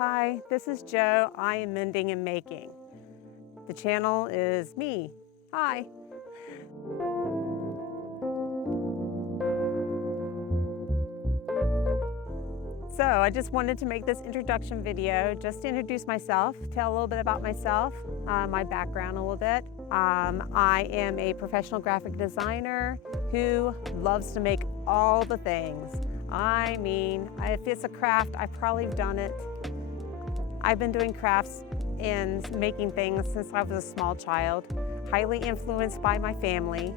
Hi, this is Jo. I am mending and making. The channel is me. Hi. So I just wanted to make this introduction video just to introduce myself, tell a little bit about myself, my background a little bit. I am a professional graphic designer who loves to make all the things. I mean, if it's a craft, I've probably done it. I've been doing crafts and making things since I was a small child, highly influenced by my family.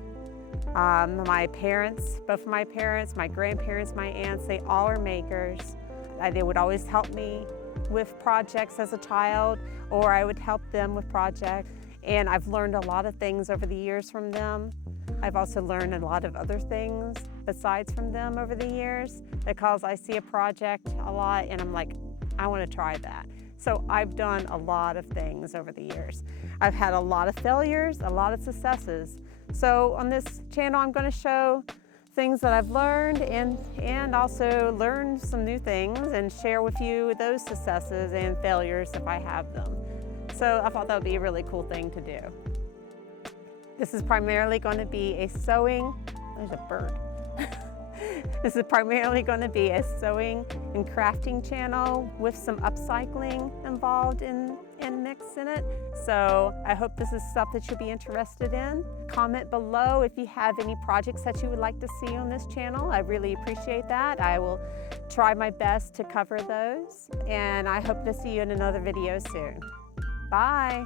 My parents, both of my parents, my grandparents, my aunts, they all are makers. They would always help me with projects as a child, or I would help them with projects. And I've learned a lot of things over the years from them. I've also learned a lot of other things besides from them over the years, because I see a project a lot and I'm like, I want to try that. So I've done a lot of things over the years. I've had a lot of failures, a lot of successes. So on this channel, I'm going to show things that I've learned and also learn some new things and share with you those successes and failures if I have them. So I thought that would be a really cool thing to do. This is primarily going to be a sewing, there's a bird. This is primarily going to be a sewing and crafting channel with some upcycling involved and mixed in it. So I hope this is stuff that you'll be interested in. Comment below if you have any projects that you would like to see on this channel. I really appreciate that. I will try my best to cover those. And I hope to see you in another video soon. Bye.